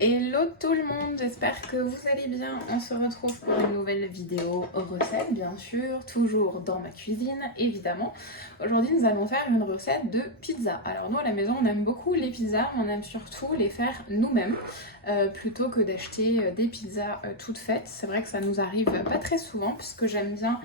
Hello tout le monde, j'espère que vous allez bien. On se retrouve pour une nouvelle vidéo recette, bien sûr, toujours dans ma cuisine, évidemment. Aujourd'hui, nous allons faire une recette de pizza. Alors nous, à la maison, on aime beaucoup les pizzas, mais on aime surtout les faire nous-mêmes, plutôt que d'acheter des pizzas toutes faites. C'est vrai que ça nous arrive pas très souvent, puisque j'aime bien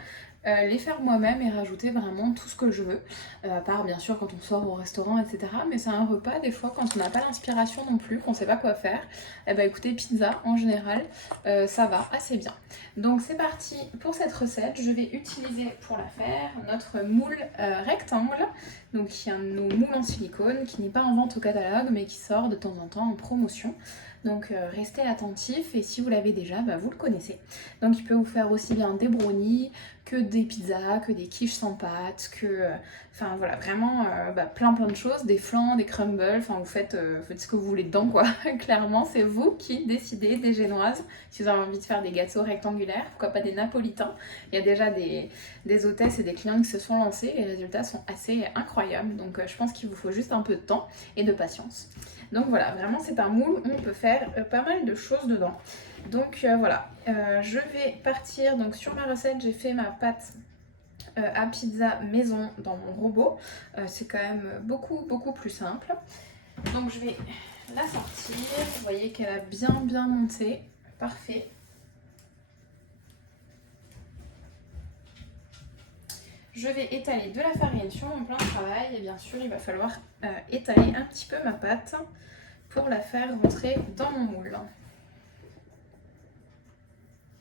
les faire moi-même et rajouter vraiment tout ce que je veux, à part bien sûr quand on sort au restaurant, etc. Mais c'est un repas des fois quand on n'a pas l'inspiration non plus, qu'on ne sait pas quoi faire. Et bah écoutez, pizza en général, ça va assez bien. Donc c'est parti pour cette recette. Je vais utiliser pour la faire notre moule rectangle, donc qui est un de nos moules en silicone qui n'est pas en vente au catalogue mais qui sort de temps en temps en promotion. Donc restez attentifs et si vous l'avez déjà, bah, vous le connaissez. Donc il peut vous faire aussi bien des brownies que des pizzas, que des quiches sans pâte, que... Enfin voilà, vraiment plein de choses, des flans, des crumbles, enfin vous faites ce que vous voulez dedans quoi. Clairement, c'est vous qui décidez, des génoises. Si vous avez envie de faire des gâteaux rectangulaires, pourquoi pas des napolitains. Il y a déjà des hôtesses et des clients qui se sont lancés, les résultats sont assez incroyables. Donc je pense qu'il vous faut juste un peu de temps et de patience. Donc voilà, vraiment c'est un moule où on peut faire pas mal de choses dedans. Donc voilà, je vais partir, donc sur ma recette j'ai fait ma pâte à pizza maison dans mon robot. C'est quand même beaucoup plus simple. Donc je vais la sortir, vous voyez qu'elle a bien monté, parfait. Je vais étaler de la farine sur mon plan de travail et bien sûr il va falloir étaler un petit peu ma pâte pour la faire rentrer dans mon moule.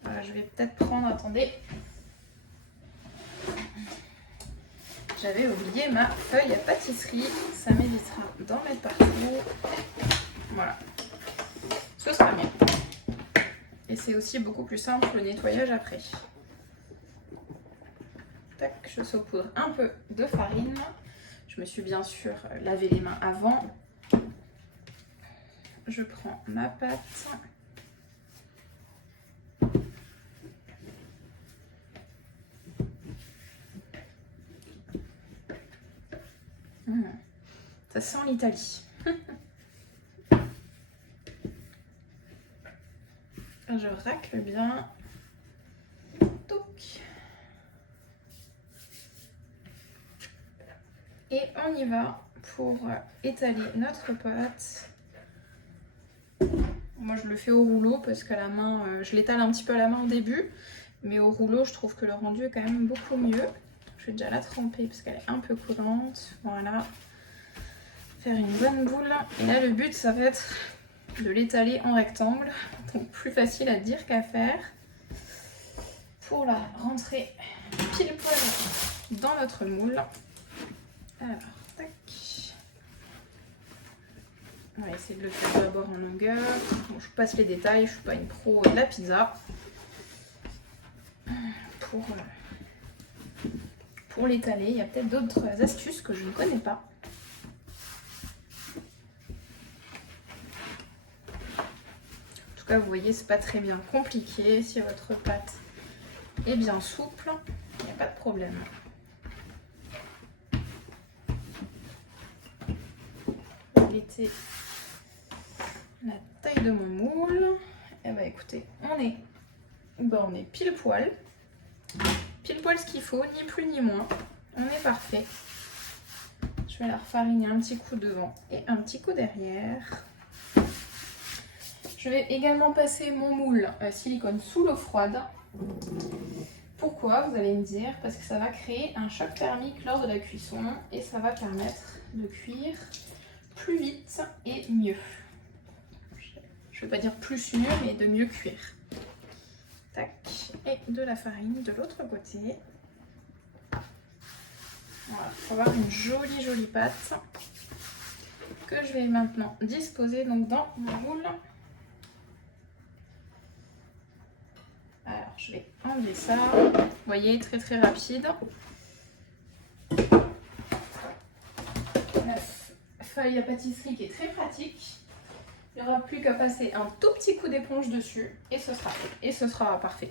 Voilà, je vais peut-être prendre, attendez, j'avais oublié ma feuille à pâtisserie, ça m'évitera d'en mettre partout. Voilà, ce sera mieux. Et c'est aussi beaucoup plus simple le nettoyage après. Tac, je saupoudre un peu de farine. Je me suis bien sûr lavé les mains avant. Je prends ma pâte. Ça sent l'Italie. Je racle bien. Touc. Et on y va pour étaler notre pâte. Moi je le fais au rouleau parce qu'à la main, je l'étale un petit peu à la main au début. Mais au rouleau, je trouve que le rendu est quand même beaucoup mieux. Je vais déjà la tremper parce qu'elle est un peu collante. Voilà. Faire une bonne boule. Et là, le but, ça va être de l'étaler en rectangle. Donc, plus facile à dire qu'à faire. Pour la rentrer pile poil dans notre moule. Alors, tac. On va essayer de le faire d'abord en longueur. Bon, je passe les détails, je ne suis pas une pro de la pizza. Pour l'étaler, il y a peut-être d'autres astuces que je ne connais pas. En tout cas, vous voyez, c'est pas très bien compliqué. Si votre pâte est bien souple, il n'y a pas de problème. Je vais mettez la taille de mon moule. Et bah écoutez, on est pile poil ce qu'il faut, ni plus ni moins. On est parfait. Je vais la refariner un petit coup devant et un petit coup derrière. Je vais également passer mon moule silicone sous l'eau froide. Pourquoi, vous allez me dire? Parce que ça va créer un choc thermique lors de la cuisson et ça va permettre de cuire plus vite et mieux. Je ne vais pas dire plus mieux, mais de mieux cuire. Tac. Et de la farine de l'autre côté. Voilà, pour avoir une jolie pâte que je vais maintenant disposer donc dans mon moule. Alors, je vais enlever ça. Vous voyez, très rapide. La feuille à pâtisserie qui est très pratique. Il n'y aura plus qu'à passer un tout petit coup d'éponge dessus et ce sera fait. Et ce sera parfait.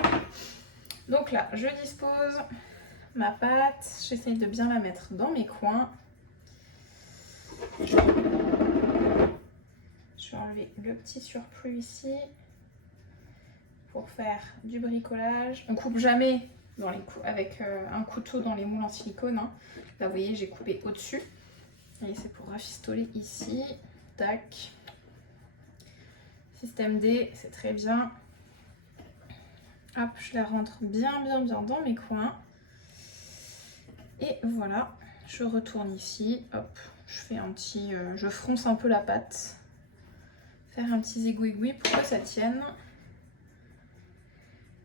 Donc là, je dispose ma pâte. J'essaye de bien la mettre dans mes coins. Je Je vais enlever le petit surplus ici pour faire du bricolage. On coupe jamais avec un couteau dans les moules en silicone. Hein. Là, vous voyez, j'ai coupé au-dessus. Et c'est pour rafistoler ici. Tac. Système D, c'est très bien. Hop, je la rentre bien dans mes coins. Et voilà, je retourne ici. Hop, je fais un petit... je fronce un peu la pâte. Faire un petit zigouigoui pour que ça tienne.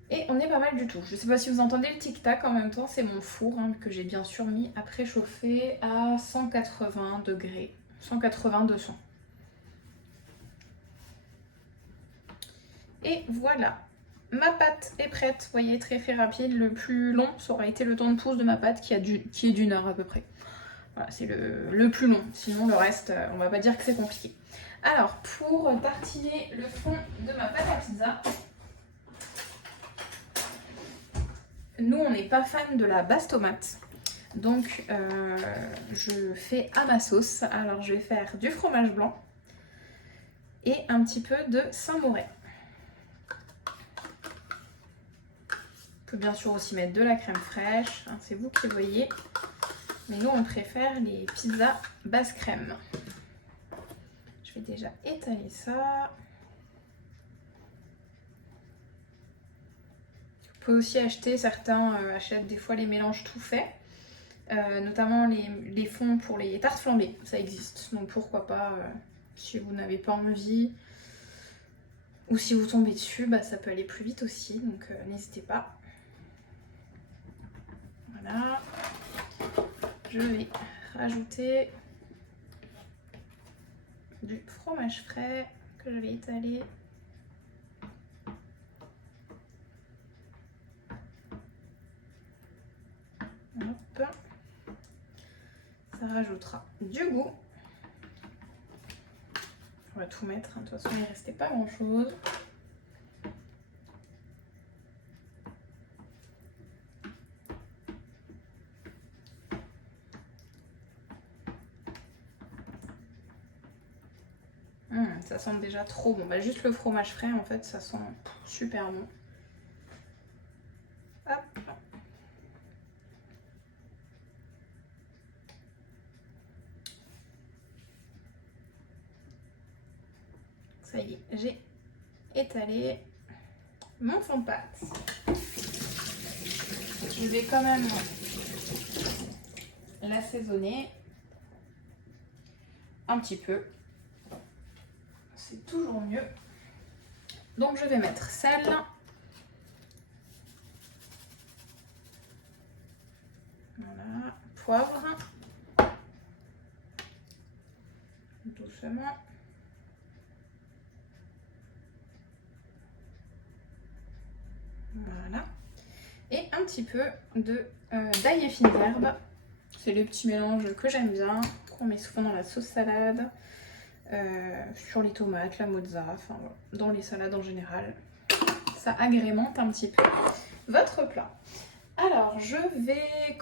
Et on est pas mal du tout. Je sais pas si vous entendez le tic-tac en même temps, c'est mon four hein, que j'ai bien sûr mis à préchauffer à 180 degrés. 180-200. Et voilà, ma pâte est prête. Vous voyez, très rapide. Le plus long, ça aura été le temps de pouce de ma pâte qui est d'une heure à peu près. Voilà, c'est le plus long. Sinon, le reste, on va pas dire que c'est compliqué. Alors, pour tartiner le fond de ma pâte à pizza, nous, on n'est pas fan de la basse tomate. Donc, je fais à ma sauce. Alors, je vais faire du fromage blanc et un petit peu de Saint-Moré. On peut bien sûr aussi mettre de la crème fraîche. Hein, c'est vous qui voyez. Mais nous, on préfère les pizzas basse crème. Je vais déjà étaler ça. Vous pouvez aussi acheter, certains achètent des fois les mélanges tout faits. Notamment les fonds pour les tartes flambées, ça existe. Donc pourquoi pas, si vous n'avez pas envie, ou si vous tombez dessus, bah, ça peut aller plus vite aussi, donc n'hésitez pas. Voilà. Je vais rajouter du fromage frais que je vais étaler. Hop. Ça rajoutera du goût. On va tout mettre, hein. De toute façon il ne restait pas grand chose. Ça sent déjà trop bon. Bah, juste le fromage frais en fait ça sent super bon. Hop. Ça y est, j'ai étalé mon fond de pâte. Je vais quand même l'assaisonner un petit peu. C'est toujours mieux. Donc je vais mettre sel. Voilà, poivre. Doucement. Voilà. Et un petit peu d'ail et fines herbes. C'est le petit mélange que j'aime bien, qu'on met souvent dans la sauce salade, sur les tomates, la mozza, enfin voilà, dans les salades en général. Ça agrémente un petit peu votre plat. Alors je vais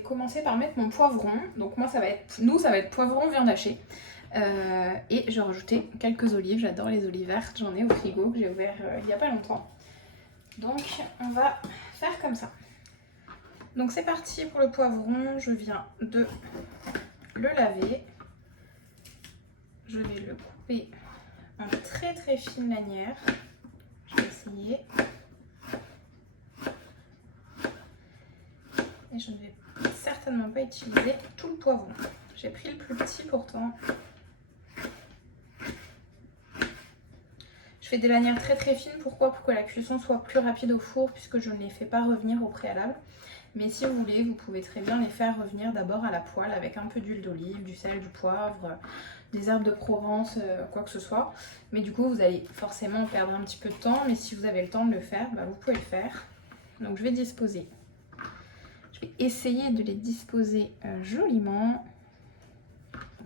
commencer par mettre mon poivron. Donc moi ça va être poivron viande hachée. Et je vais rajouter quelques olives. J'adore les olives vertes, j'en ai au frigo que j'ai ouvert il n'y a pas longtemps. Donc on va faire comme ça. Donc c'est parti pour le poivron, je viens de le laver. Je vais le couper en très fines lanières. Je vais essayer. Et je ne vais certainement pas utiliser tout le poivron. J'ai pris le plus petit pourtant. Je fais des lanières très fines. Pourquoi? Pour que la cuisson soit plus rapide au four, puisque je ne les fais pas revenir au préalable. Mais si vous voulez, vous pouvez très bien les faire revenir d'abord à la poêle avec un peu d'huile d'olive, du sel, du poivre, des herbes de Provence, quoi que ce soit. Mais du coup, vous allez forcément perdre un petit peu de temps. Mais si vous avez le temps de le faire, bah, vous pouvez le faire. Donc je vais disposer. Je vais essayer de les disposer joliment.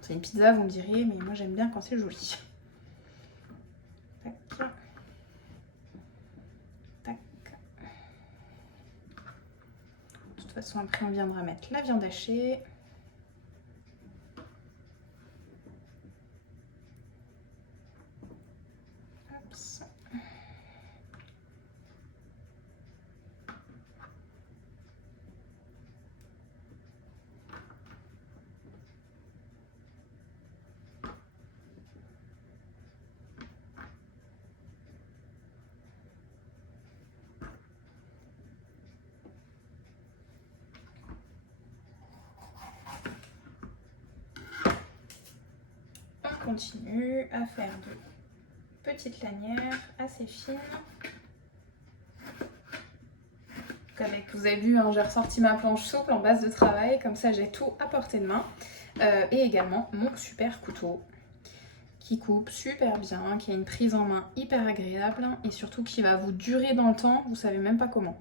C'est une pizza, vous me direz, mais moi j'aime bien quand c'est joli. Tac. Tac. De toute façon, après on viendra mettre la viande hachée. continue à faire de petites lanières assez fines. Vous avez vu, hein, j'ai ressorti ma planche souple en base de travail, comme ça j'ai tout à portée de main. Et également mon super couteau qui coupe super bien, qui a une prise en main hyper agréable et surtout qui va vous durer dans le temps, vous savez même pas comment.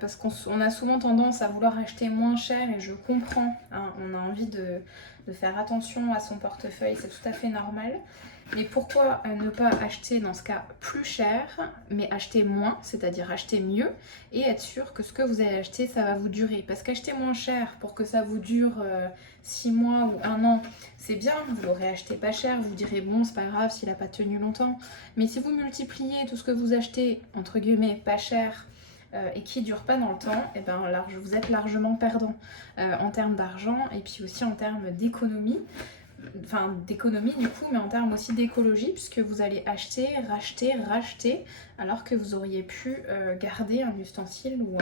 Parce qu'on a souvent tendance à vouloir acheter moins cher et je comprends, hein, on a envie de faire attention à son portefeuille, c'est tout à fait normal. Mais pourquoi ne pas acheter dans ce cas plus cher, mais acheter moins, c'est-à-dire acheter mieux et être sûr que ce que vous allez acheter, ça va vous durer. Parce qu'acheter moins cher pour que ça vous dure 6 mois ou 1 an, c'est bien, vous l'aurez acheté pas cher, vous direz bon, c'est pas grave s'il n'a pas tenu longtemps. Mais si vous multipliez tout ce que vous achetez, entre guillemets, pas cher, et qui ne dure pas dans le temps, et ben vous êtes largement perdant en termes d'argent et puis aussi en termes d'économie. Enfin d'économie du coup, mais en termes aussi d'écologie, puisque vous allez acheter, racheter, alors que vous auriez pu garder un ustensile ou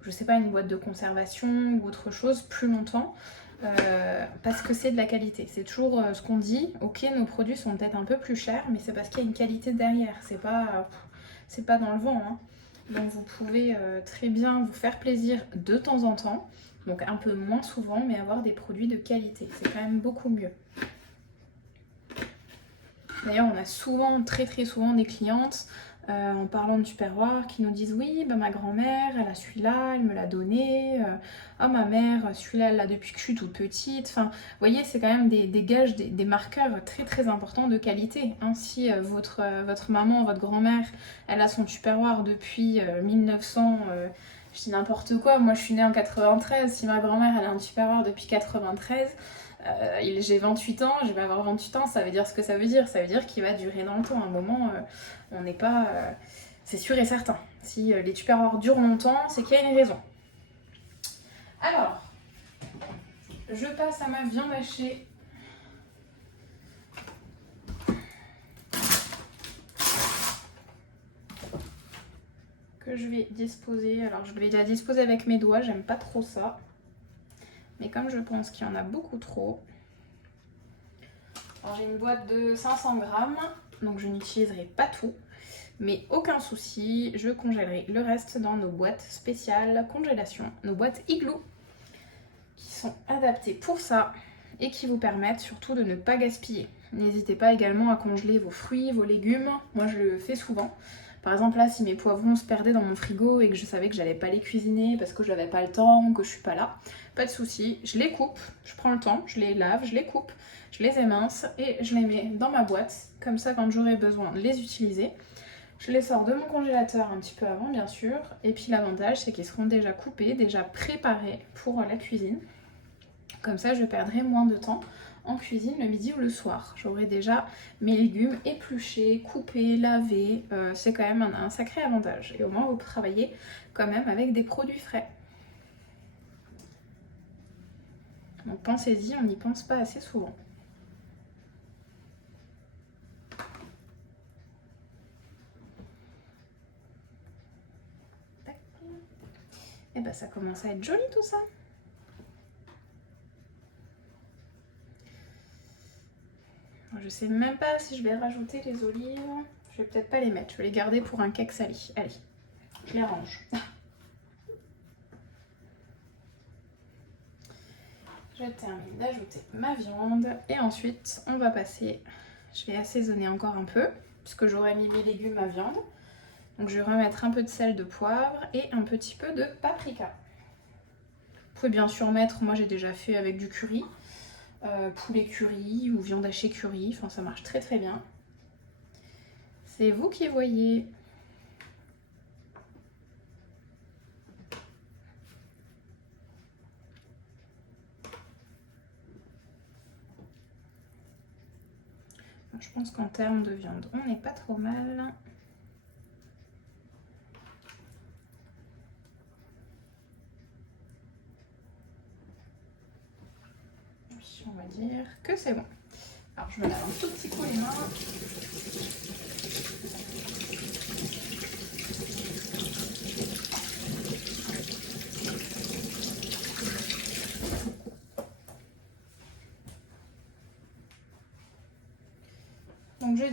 je sais pas, une boîte de conservation ou autre chose plus longtemps. Parce que c'est de la qualité. C'est toujours ce qu'on dit, ok, nos produits sont peut-être un peu plus chers, mais c'est parce qu'il y a une qualité derrière, c'est pas dans le vent, hein. Donc vous pouvez très bien vous faire plaisir de temps en temps, donc un peu moins souvent, mais avoir des produits de qualité, c'est quand même beaucoup mieux. D'ailleurs, on a souvent, très souvent des clientes en parlant de Tupperware qui nous disent oui, bah, ma grand-mère, elle a celui-là, elle me l'a donné. Ah, ma mère, celui-là, elle l'a depuis que je suis toute petite. Enfin, vous voyez, c'est quand même des gages, des marqueurs très importants de qualité. Hein. Si votre maman, votre grand-mère, elle a son Tupperware depuis 1900, je dis n'importe quoi, moi je suis née en 93, si ma grand-mère elle a un Tupperware depuis 93, j'ai 28 ans, je vais avoir 28 ans, ça veut dire ce que ça veut dire. Ça veut dire qu'il va durer dans le temps. À un moment, on n'est pas... c'est sûr et certain. Si les Tupperware durent longtemps, c'est qu'il y a une raison. Alors, je passe à ma viande hachée. Que je vais disposer. Alors, je vais la disposer avec mes doigts, j'aime pas trop ça. Mais comme je pense qu'il y en a beaucoup trop, j'ai une boîte de 500 grammes, donc je n'utiliserai pas tout, mais aucun souci, je congèlerai le reste dans nos boîtes spéciales congélation, nos boîtes Igloo, qui sont adaptées pour ça et qui vous permettent surtout de ne pas gaspiller. N'hésitez pas également à congeler vos fruits, vos légumes, moi je le fais souvent. Par exemple là, si mes poivrons se perdaient dans mon frigo et que je savais que j'allais pas les cuisiner parce que j'avais pas le temps ou que je suis pas là, pas de souci, je les coupe, je prends le temps, je les lave, je les coupe, je les émince et je les mets dans ma boîte. Comme ça, quand j'aurai besoin de les utiliser, je les sors de mon congélateur un petit peu avant bien sûr. Et puis l'avantage, c'est qu'ils seront déjà coupés, déjà préparés pour la cuisine. Comme ça, je perdrai moins de temps en cuisine le midi ou le soir. J'aurai déjà mes légumes épluchés, coupés, lavés. C'est quand même un sacré avantage. Et au moins, vous travaillez quand même avec des produits frais. Donc pensez-y, on n'y pense pas assez souvent. Et ben ça commence à être joli tout ça. Je sais même pas si je vais rajouter les olives. Je vais peut-être pas les mettre. Je vais les garder pour un cake salé. Allez, je les range. Je termine d'ajouter ma viande. Et ensuite, on va passer... Je vais assaisonner encore un peu, puisque j'aurais mis les légumes à viande. Donc je vais remettre un peu de sel, de poivre et un petit peu de paprika. Vous pouvez bien sûr mettre, moi j'ai déjà fait avec du curry. Poulet curry ou viande hachée curry, enfin ça marche très bien. C'est vous qui voyez. Je pense qu'en termes de viande, on n'est pas trop mal. On va dire que c'est bon. Alors je me lave un tout petit coup les mains.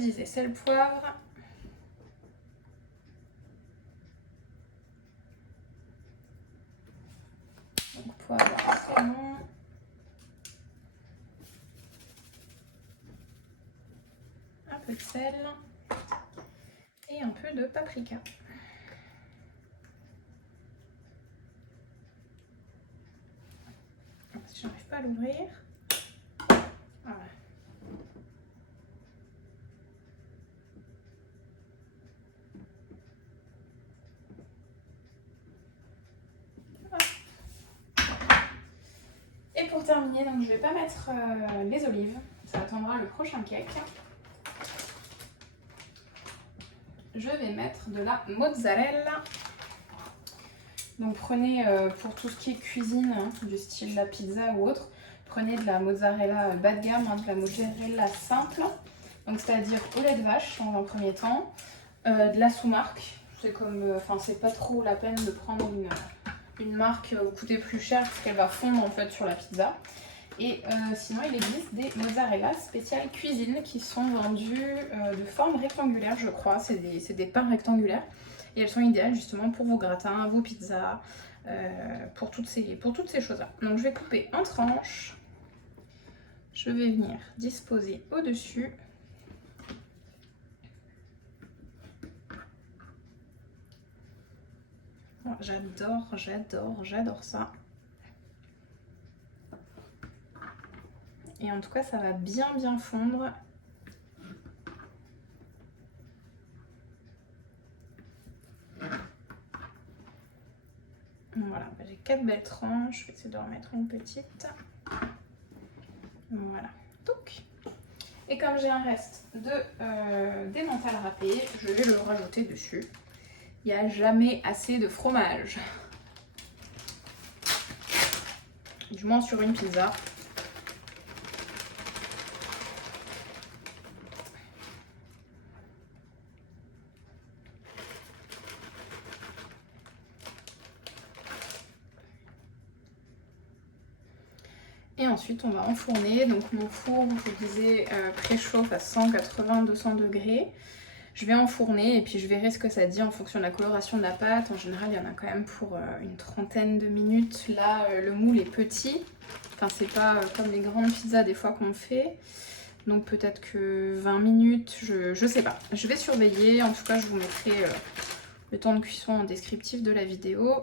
disais, sel, poivre. Donc poivre, c'est bon. Un peu de sel. Et un peu de paprika. Si j'arrive pas à l'ouvrir. Voilà. Et pour terminer, donc je vais pas mettre les olives, ça attendra le prochain cake. Je vais mettre de la mozzarella. Donc prenez pour tout ce qui est cuisine, hein, du style la pizza ou autre, prenez de la mozzarella bas de gamme, hein, de la mozzarella simple, donc c'est-à-dire au lait de vache dans un premier temps, de la sous-marque. C'est comme, c'est pas trop la peine de prendre une marque coûter plus cher parce qu'elle va fondre en fait sur la pizza. Et sinon il existe des mozzarella spéciales cuisine qui sont vendues de forme rectangulaire, je crois. C'est des pains rectangulaires et elles sont idéales justement pour vos gratins, vos pizzas, pour toutes ces choses là. Donc je vais couper en tranches, je vais venir disposer au dessus. Oh, j'adore ça. Et en tout cas, ça va bien fondre. Voilà, j'ai 4 belles tranches. Je vais essayer de remettre une petite. Voilà. Donc. Et comme j'ai un reste d'emmental râpé, je vais le rajouter dessus. Il n'y a jamais assez de fromage. Du moins sur une pizza. Et ensuite on va enfourner. Donc mon four, je disais, préchauffe à 180-200 degrés. Je vais enfourner et puis je verrai ce que ça dit en fonction de la coloration de la pâte. En général, il y en a quand même pour une trentaine de minutes. Là, le moule est petit. Enfin, c'est pas comme les grandes pizzas des fois qu'on fait. Donc peut-être que 20 minutes, je sais pas. Je vais surveiller. En tout cas, je vous mettrai le temps de cuisson en descriptif de la vidéo.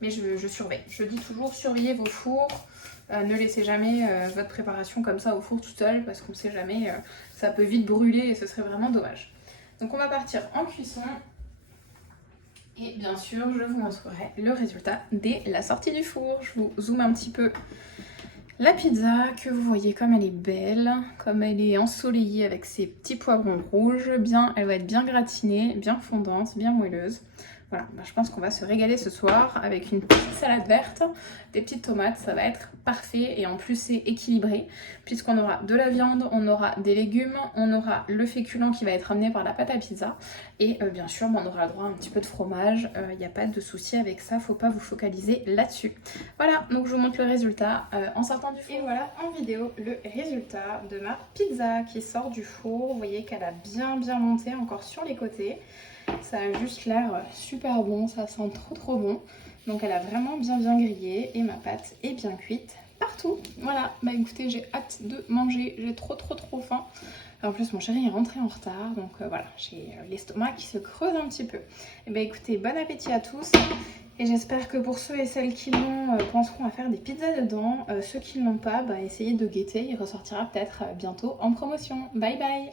Mais je surveille. Je dis toujours, surveillez vos fours. Ne laissez jamais votre préparation comme ça au four tout seul parce qu'on ne sait jamais, ça peut vite brûler et ce serait vraiment dommage. Donc on va partir en cuisson et bien sûr je vous montrerai le résultat dès la sortie du four. Je vous zoome un petit peu la pizza que vous voyez comme elle est belle, comme elle est ensoleillée avec ses petits poivrons rouges. Elle va être bien gratinée, bien fondante, bien moelleuse. Voilà, je pense qu'on va se régaler ce soir avec une petite salade verte, des petites tomates, ça va être parfait et en plus c'est équilibré puisqu'on aura de la viande, on aura des légumes, on aura le féculent qui va être amené par la pâte à pizza et bien sûr on aura le droit à un petit peu de fromage, il n'y a pas de souci avec ça, faut pas vous focaliser là-dessus. Voilà, donc je vous montre le résultat en sortant du four. Et voilà en vidéo le résultat de ma pizza qui sort du four. Vous voyez qu'elle a bien monté encore sur les côtés. Ça a juste l'air super bon, ça sent trop bon. Donc elle a vraiment bien grillé et ma pâte est bien cuite partout. Voilà, bah écoutez, j'ai hâte de manger, j'ai trop faim. En plus mon chéri est rentré en retard, donc voilà, j'ai l'estomac qui se creuse un petit peu. Et bah écoutez, bon appétit à tous. Et j'espère que pour ceux et celles qui l'ont, penseront à faire des pizzas dedans. Ceux qui ne l'ont pas, bah essayez de guetter, il ressortira peut-être bientôt en promotion. Bye bye!